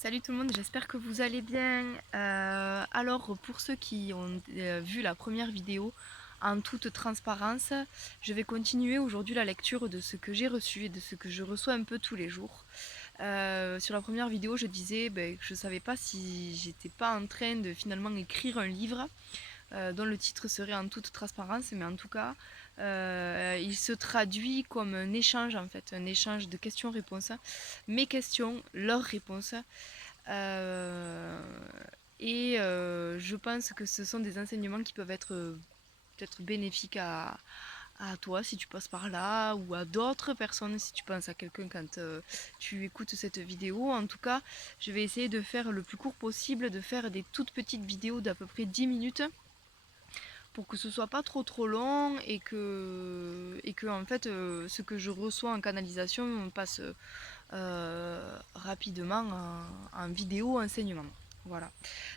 Salut tout le monde, j'espère que vous allez bien. Alors pour ceux qui ont vu la première vidéo en toute transparence, je vais continuer aujourd'hui la lecture de ce que j'ai reçu et de ce que je reçois un peu tous les jours. Sur la première vidéo, je disais que je ne savais pas si j'étais pas en train de finalement écrire un livre dont le titre serait En toute transparence, mais en tout cas, il se traduit comme un échange en fait, un échange de questions-réponses. Mes questions, leurs réponses. Euh, je pense que ce sont des enseignements qui peuvent être peut-être bénéfiques à toi si tu passes par là ou à d'autres personnes si tu penses à quelqu'un quand tu écoutes cette vidéo. En tout cas, je vais essayer de faire le plus court possible, de faire des toutes petites vidéos d'à peu près 10 minutes pour que ce soit pas trop long et que en fait ce que je reçois en canalisation passe rapidement en vidéo enseignement. Voilà.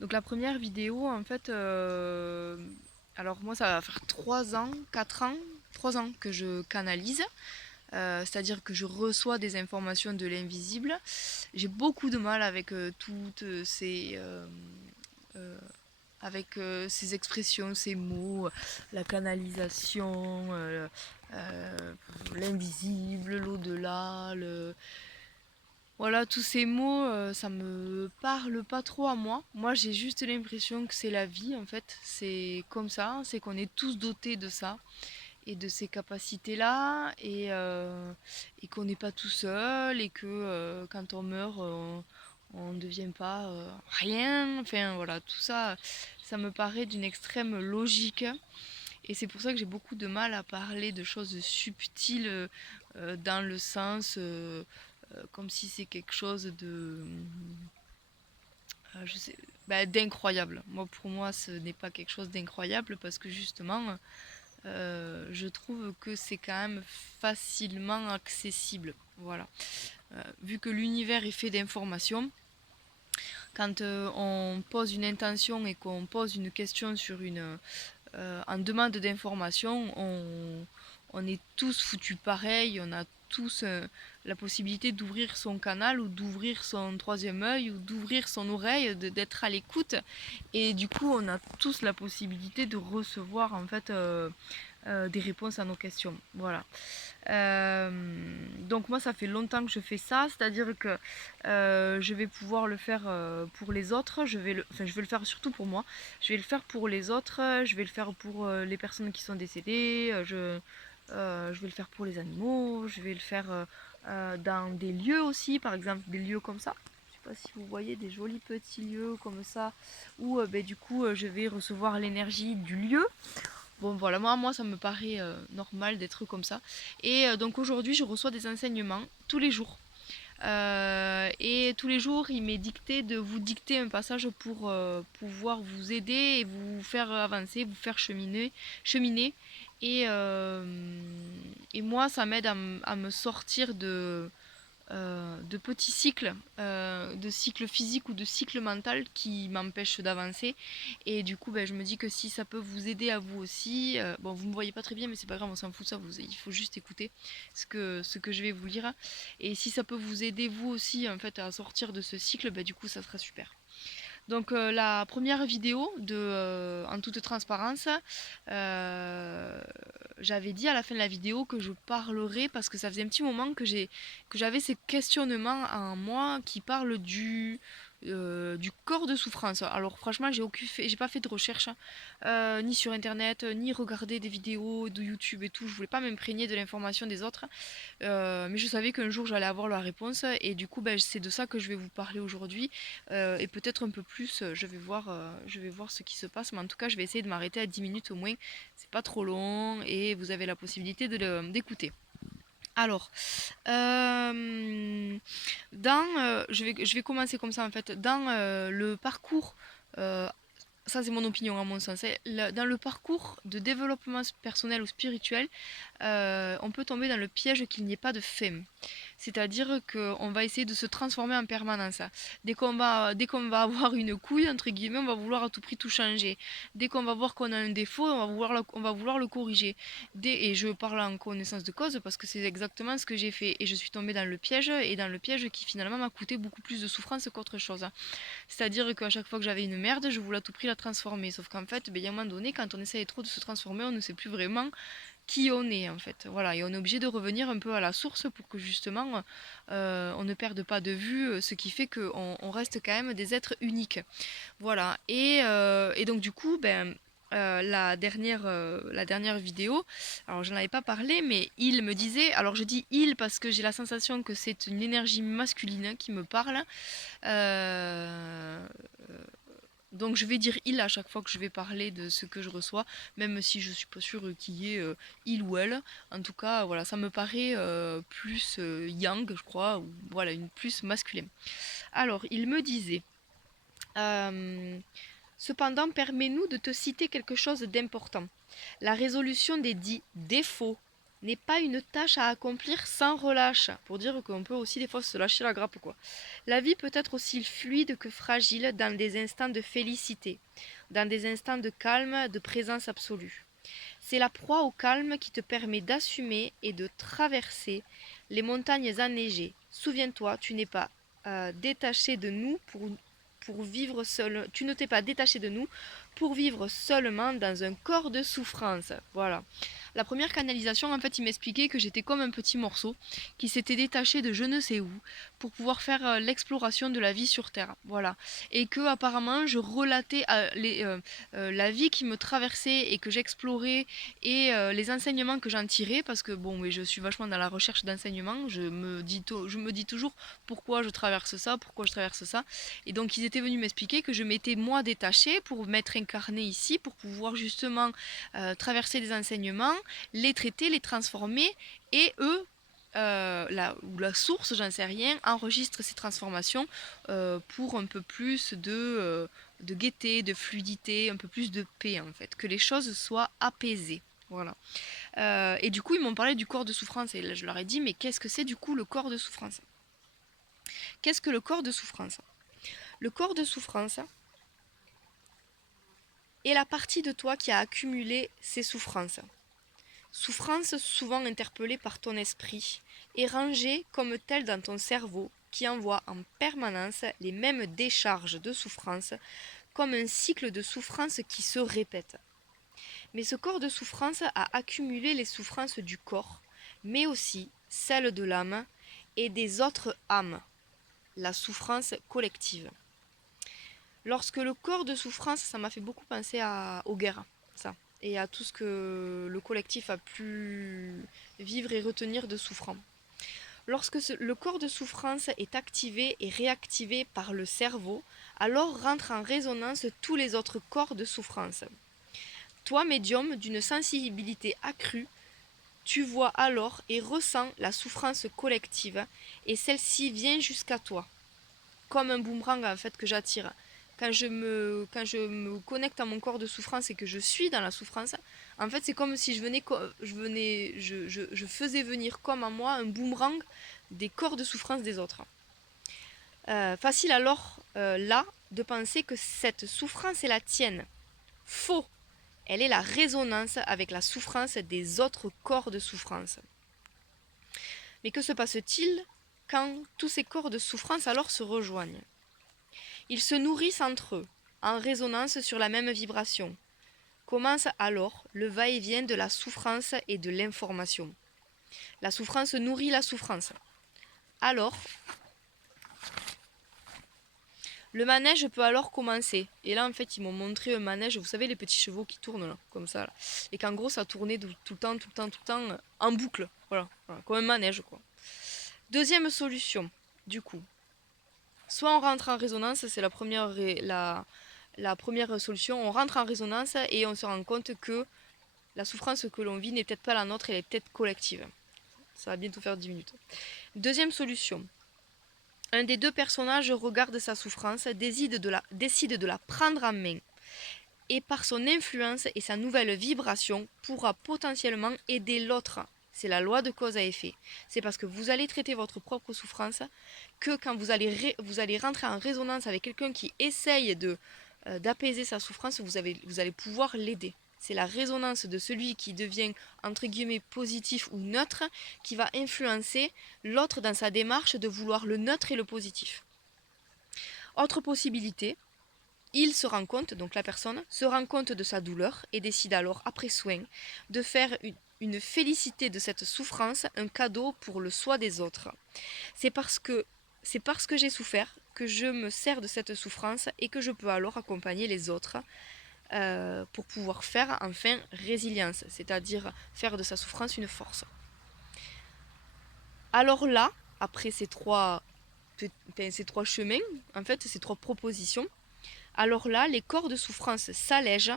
Donc la première vidéo, en fait, alors moi ça va faire 3 ans, 4 ans, 3 ans que je canalise. C'est-à-dire que je reçois des informations de l'invisible. J'ai beaucoup de mal avec toutes euh, avec ces expressions, ces mots, la canalisation, l'invisible, l'au-delà, voilà, tous ces mots, ça me parle pas trop à moi. Moi, j'ai juste l'impression que c'est la vie, en fait. C'est comme ça, c'est qu'on est tous dotés de ça et de ces capacités-là, et qu'on n'est pas tout seul, et que quand on meurt, on ne devient pas rien. Enfin, voilà, tout ça, ça me paraît d'une extrême logique. Et c'est pour ça que j'ai beaucoup de mal à parler de choses subtiles dans le sens comme si c'est quelque chose de je sais, d'incroyable. Moi, pour moi, ce n'est pas quelque chose d'incroyable parce que justement, je trouve que c'est quand même facilement accessible. Voilà. Vu que l'univers est fait d'informations, quand on pose une intention et qu'on pose une question sur en demande d'information, on est tous foutus pareil, on a tous la possibilité d'ouvrir son canal ou d'ouvrir son troisième œil ou d'ouvrir son oreille, d'être à l'écoute. Et du coup, on a tous la possibilité de recevoir en fait des réponses à nos questions. Voilà. Euh, donc moi, ça fait longtemps que je fais ça, c'est-à-dire que je vais pouvoir le faire pour les autres. Je vais le faire surtout pour moi. Je vais le faire pour les autres. Je vais le faire pour les personnes qui sont décédées. Je vais le faire pour les animaux. Je vais le faire dans des lieux aussi, par exemple des lieux comme ça. Je sais pas si vous voyez des jolis petits lieux comme ça où du coup je vais recevoir l'énergie du lieu. Bon voilà, moi ça me paraît normal d'être comme ça. Et donc aujourd'hui je reçois des enseignements tous les jours. Et tous les jours il m'est dicté de vous dicter un passage pour pouvoir vous aider et vous faire avancer, vous faire cheminer. Et moi ça m'aide à me sortir de petits cycles, de cycles physiques ou de cycles mentaux qui m'empêchent d'avancer. Et du coup, je me dis que si ça peut vous aider à vous aussi, bon, vous me voyez pas très bien, mais c'est pas grave, on s'en fout de ça, il faut juste écouter ce que je vais vous lire. Et si ça peut vous aider vous aussi en fait à sortir de ce cycle, du coup, ça sera super. Donc la première vidéo en toute transparence, euh, j'avais dit à la fin de la vidéo que je parlerai parce que ça faisait un petit moment que j'avais ces questionnements en moi qui parlent du corps de souffrance. Alors franchement, j'ai pas fait de recherche ni sur internet, ni regarder des vidéos de YouTube et tout. Je voulais pas m'imprégner de l'information des autres. Mais je savais qu'un jour j'allais avoir la réponse et du coup c'est de ça que je vais vous parler aujourd'hui et peut-être un peu plus, je vais voir ce qui se passe, mais en tout cas je vais essayer de m'arrêter à 10 minutes au moins, c'est pas trop long et vous avez la possibilité d'écouter. Alors, je vais commencer comme ça en fait. Dans le parcours, euh, ça c'est mon opinion à mon sens, hein, dans le parcours de développement personnel ou spirituel, on peut tomber dans le piège qu'il n'y ait pas de fin. C'est-à-dire qu'on va essayer de se transformer en permanence. Dès qu'on va avoir une couille, entre guillemets, on va vouloir à tout prix tout changer. Dès qu'on va voir qu'on a un défaut, on va vouloir le corriger. Et je parle en connaissance de cause parce que c'est exactement ce que j'ai fait. Et je suis tombée dans le piège, et dans le piège qui finalement m'a coûté beaucoup plus de souffrance qu'autre chose. C'est-à-dire qu'à chaque fois que j'avais une merde, je voulais à tout prix la transformer. Sauf qu'en fait, il y a un moment donné, quand on essaye trop de se transformer, on ne sait plus vraiment qui on est en fait. Voilà, et on est obligé de revenir un peu à la source pour que justement on ne perde pas de vue ce qui fait qu'on reste quand même des êtres uniques. Voilà, et donc du coup, la dernière vidéo, alors j'en avais pas parlé, mais il me disait, alors je dis il parce que j'ai la sensation que c'est une énergie masculine qui me parle, euh, donc je vais dire il à chaque fois que je vais parler de ce que je reçois, même si je suis pas sûre qu'il y ait il ou elle. En tout cas, voilà, ça me paraît plus yang, je crois, ou voilà, une plus masculine. Alors, il me disait, euh, cependant, permets-nous de te citer quelque chose d'important. La résolution des dits défauts n'est pas une tâche à accomplir sans relâche, pour dire qu'on peut aussi des fois se lâcher la grappe, quoi. La vie peut être aussi fluide que fragile dans des instants de félicité, dans des instants de calme, de présence absolue. C'est la proie au calme qui te permet d'assumer et de traverser les montagnes enneigées. Souviens-toi, tu n'es pas détaché de nous pour vivre seul. Tu ne t'es pas détaché de nous pour vivre seulement dans un corps de souffrance. Voilà. La première canalisation, en fait, il m'expliquait que j'étais comme un petit morceau qui s'était détaché de je ne sais où pour pouvoir faire l'exploration de la vie sur Terre. Voilà. Et que apparemment, je relatais la vie qui me traversait et que j'explorais, et les enseignements que j'en tirais, parce que bon, oui, je suis vachement dans la recherche d'enseignements. Je me dis toujours pourquoi je traverse ça, pourquoi je traverse ça. Et donc ils étaient venus m'expliquer que je m'étais moi détachée pour m'être incarnée ici, pour pouvoir justement traverser des enseignements, les traiter, les transformer, et eux, la source, j'en sais rien, enregistre ces transformations pour un peu plus de gaieté, de fluidité, un peu plus de paix en fait, que les choses soient apaisées. Voilà. Et du coup, ils m'ont parlé du corps de souffrance, et là, je leur ai dit, mais qu'est-ce que c'est du coup le corps de souffrance? Qu'est-ce que le corps de souffrance? Le corps de souffrance est la partie de toi qui a accumulé ces souffrances. Souffrances souvent interpellées par ton esprit et rangées comme telles dans ton cerveau qui envoie en permanence les mêmes décharges de souffrance comme un cycle de souffrance qui se répète. Mais ce corps de souffrance a accumulé les souffrances du corps, mais aussi celles de l'âme et des autres âmes, la souffrance collective. Lorsque le corps de souffrance, ça m'a fait beaucoup penser aux guerres, ça, et à tout ce que le collectif a pu vivre et retenir de souffrant. Lorsque le corps de souffrance est activé et réactivé par le cerveau, alors rentrent en résonance tous les autres corps de souffrance. Toi, médium d'une sensibilité accrue, tu vois alors et ressens la souffrance collective, et celle-ci vient jusqu'à toi, comme un boomerang en fait que j'attire. Quand je me connecte à mon corps de souffrance et que je suis dans la souffrance, en fait, c'est comme si je faisais venir comme à moi un boomerang des corps de souffrance des autres. Facile alors, là, de penser que cette souffrance est la tienne. Faux. Elle est la résonance avec la souffrance des autres corps de souffrance. Mais que se passe-t-il quand tous ces corps de souffrance alors se rejoignent? Ils se nourrissent entre eux, en résonance sur la même vibration. Commence alors le va-et-vient de la souffrance et de l'information. La souffrance nourrit la souffrance. Alors, le manège peut alors commencer. Et là, en fait, ils m'ont montré un manège, vous savez, les petits chevaux qui tournent là, comme ça. Là. Et qu'en gros, ça tournait tout le temps, en boucle. Voilà, comme un manège, quoi. Deuxième solution, du coup. Soit on rentre en résonance, c'est la première solution. On rentre en résonance et on se rend compte que la souffrance que l'on vit n'est peut-être pas la nôtre, elle est peut-être collective. Ça va bientôt faire 10 minutes. Deuxième solution. Un des deux personnages regarde sa souffrance, décide de la prendre en main, et par son influence et sa nouvelle vibration pourra potentiellement aider l'autre C'est la loi de cause à effet. C'est parce que vous allez traiter votre propre souffrance que quand vous allez rentrer en résonance avec quelqu'un qui essaye d'apaiser sa souffrance, vous allez pouvoir l'aider. C'est la résonance de celui qui devient, entre guillemets, positif ou neutre qui va influencer l'autre dans sa démarche de vouloir le neutre et le positif. Autre possibilité, il se rend compte, donc la personne, se rend compte de sa douleur et décide alors, après soin, de faire une félicité de cette souffrance, un cadeau pour le soi des autres. C'est parce que j'ai souffert que je me sers de cette souffrance et que je peux alors accompagner les autres pour pouvoir faire enfin résilience, c'est-à-dire faire de sa souffrance une force. Alors là, après ces trois chemins, en fait, ces trois propositions, alors là, les corps de souffrance s'allègent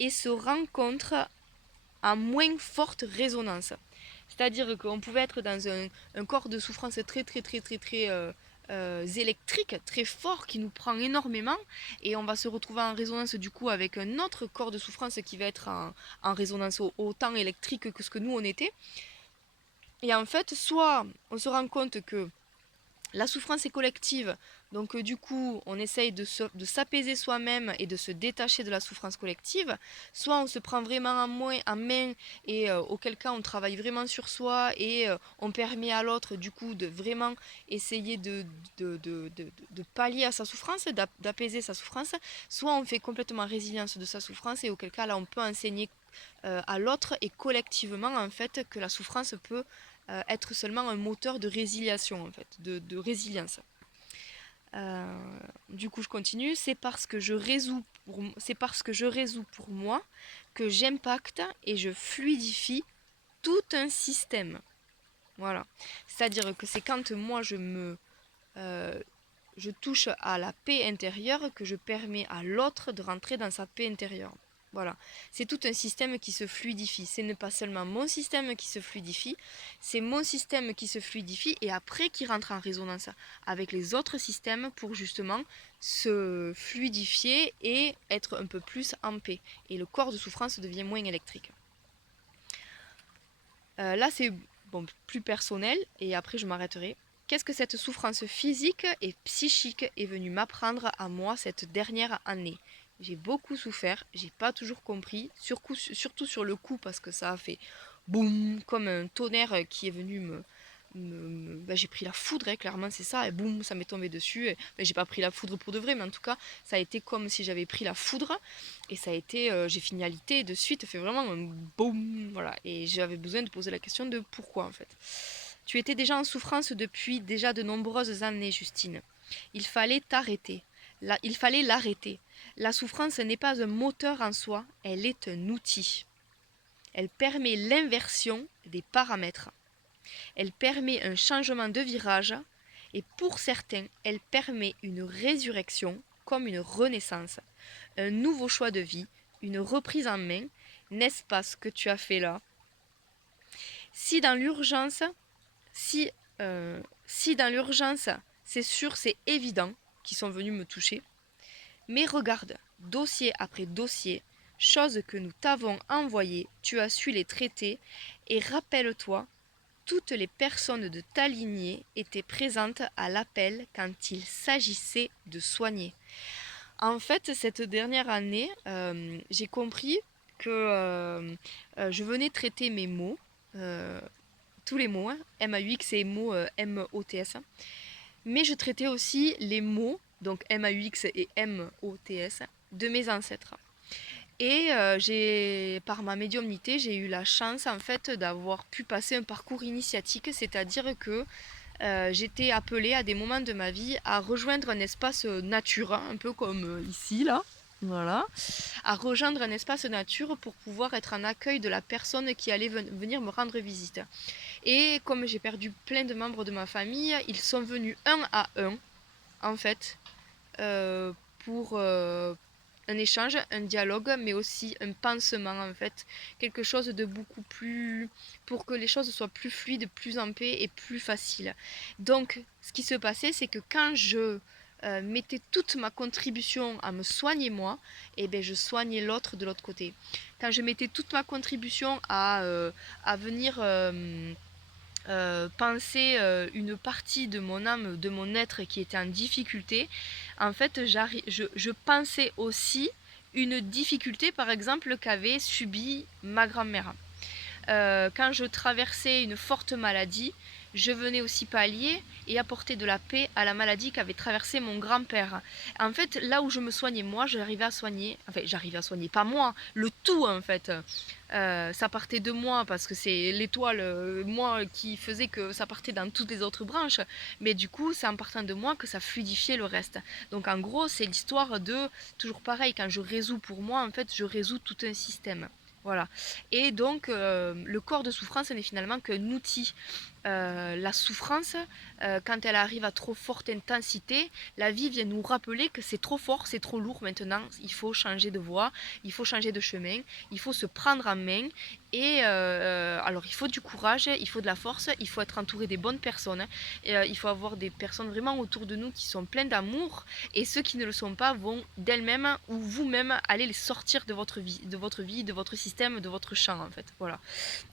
et se rencontrent en moins forte résonance. C'est-à-dire qu'on pouvait être dans un corps de souffrance très électrique, très fort, qui nous prend énormément, et on va se retrouver en résonance du coup avec un autre corps de souffrance qui va être en résonance autant électrique que ce que nous on était. Et en fait, soit on se rend compte que la souffrance est collective, donc du coup on essaye de s'apaiser soi-même et de se détacher de la souffrance collective, soit on se prend vraiment en main et auquel cas on travaille vraiment sur soi et on permet à l'autre du coup de vraiment essayer de pallier à sa souffrance, d'apaiser sa souffrance, soit on fait complètement résilience de sa souffrance et auquel cas là on peut enseigner à l'autre et collectivement en fait que la souffrance peut être seulement un moteur de résiliation en fait, de résilience. Du coup je continue, c'est parce que je résous pour moi que j'impacte et je fluidifie tout un système. Voilà. C'est-à-dire que c'est quand moi je touche à la paix intérieure que je permets à l'autre de rentrer dans sa paix intérieure. Voilà, c'est tout un système qui se fluidifie. Ce n'est pas seulement mon système qui se fluidifie, c'est mon système qui se fluidifie et après qui rentre en résonance avec les autres systèmes pour justement se fluidifier et être un peu plus en paix. Et le corps de souffrance devient moins électrique. Là, c'est plus personnel et après je m'arrêterai. Qu'est-ce que cette souffrance physique et psychique est venue m'apprendre à moi cette dernière année ? J'ai beaucoup souffert, j'ai pas toujours compris, surtout sur le coup parce que ça a fait boum, comme un tonnerre qui est venu j'ai pris la foudre, clairement c'est ça, et boum, ça m'est tombé dessus. J'ai pas pris la foudre pour de vrai, mais en tout cas, ça a été comme si j'avais pris la foudre, et ça a été, j'ai fini à l'ité, de suite, fait vraiment un boum, voilà, et j'avais besoin de poser la question de pourquoi en fait. Tu étais déjà en souffrance depuis déjà de nombreuses années, Justine. Il fallait t'arrêter. Il fallait l'arrêter. La souffrance n'est pas un moteur en soi, elle est un outil. Elle permet l'inversion des paramètres. Elle permet un changement de virage et pour certains, elle permet une résurrection comme une renaissance, un nouveau choix de vie, une reprise en main. N'est-ce pas ce que tu as fait là ? Si dans l'urgence, si dans l'urgence, c'est sûr, c'est évident qu'ils sont venus me toucher. Mais regarde, dossier après dossier, choses que nous t'avons envoyées, tu as su les traiter et rappelle-toi, toutes les personnes de ta lignée étaient présentes à l'appel quand il s'agissait de soigner. En fait, cette dernière année, j'ai compris que je venais traiter mes mots, tous les mots, M-A-U-X et mots M-O-T-S. Mais je traitais aussi les mots, donc M-A-U-X et M-O-T-S, de mes ancêtres. Et par ma médiumnité, j'ai eu la chance en fait d'avoir pu passer un parcours initiatique, c'est-à-dire que j'étais appelée à des moments de ma vie à rejoindre un espace nature, un peu comme ici là, voilà, à rejoindre un espace nature pour pouvoir être en accueil de la personne qui allait venir me rendre visite. Et comme j'ai perdu plein de membres de ma famille, ils sont venus un à un, en fait, pour un échange, un dialogue, mais aussi un pansement, en fait. Quelque chose de beaucoup plus... pour que les choses soient plus fluides, plus en paix et plus faciles. Donc, ce qui se passait, c'est que quand je mettais toute ma contribution à me soigner moi, et ben je soignais l'autre de l'autre côté. Quand je mettais toute ma contribution à venir penser une partie de mon âme, de mon être qui était en difficulté, en fait, je pensais aussi une difficulté, par exemple, qu'avait subi ma grand-mère. Quand je traversais une forte maladie, je venais aussi pallier et apporter de la paix à la maladie qu'avait traversée mon grand-père. En fait, là où je me soignais moi, j'arrivais à soigner, enfin j'arrivais à soigner, pas moi, le tout en fait. Ça partait de moi parce que c'est l'étoile, moi, qui faisait que ça partait dans toutes les autres branches. Mais du coup, c'est en partant de moi que ça fluidifiait le reste. Donc en gros, c'est l'histoire de, toujours pareil, quand je résous pour moi, en fait, je résous tout un système. Voilà. Et donc, le corps de souffrance n'est finalement qu'un outil. La souffrance, quand elle arrive à trop forte intensité, la vie vient nous rappeler que c'est trop fort, c'est trop lourd maintenant, il faut changer de voie, il faut changer de chemin, il faut se prendre en main. Et alors, il faut du courage, il faut de la force, il faut être entouré des bonnes personnes, et, il faut avoir des personnes vraiment autour de nous qui sont pleines d'amour, et ceux qui ne le sont pas vont d'elles-mêmes ou vous-même aller les sortir de votre vie, de votre système, de votre champ en fait. Voilà.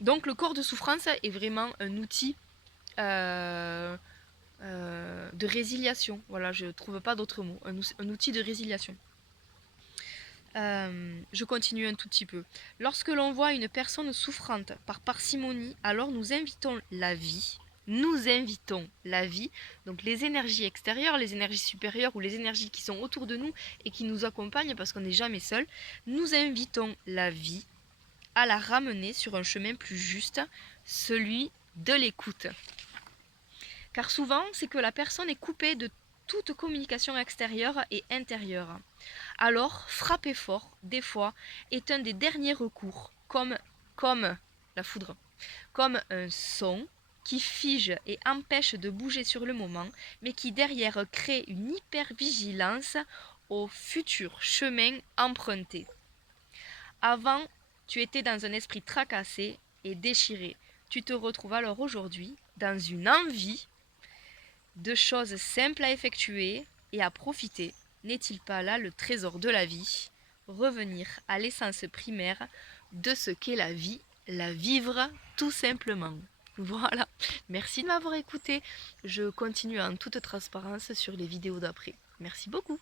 Donc le corps de souffrance est vraiment un outil euh, de résiliation. Voilà, je ne trouve pas d'autre mot. Un outil de résiliation. Je continue un tout petit peu. Lorsque l'on voit une personne souffrante par parcimonie, alors nous invitons la vie. Nous invitons la vie, donc les énergies extérieures, les énergies supérieures ou les énergies qui sont autour de nous et qui nous accompagnent parce qu'on n'est jamais seul. Nous invitons la vie à la ramener sur un chemin plus juste, celui de l'écoute. Car souvent, c'est que la personne est coupée de toute communication extérieure et intérieure. Alors, frapper fort, des fois, est un des derniers recours, comme la foudre, comme un son qui fige et empêche de bouger sur le moment, mais qui derrière crée une hypervigilance au futur chemin emprunté. Avant, tu étais dans un esprit tracassé et déchiré. Tu te retrouves alors aujourd'hui dans une envie de choses simples à effectuer et à profiter. N'est-il pas là le trésor de la vie? Revenir à l'essence primaire de ce qu'est la vivre tout simplement. Voilà, merci de m'avoir écouté. Je continue en toute transparence sur les vidéos d'après. Merci beaucoup.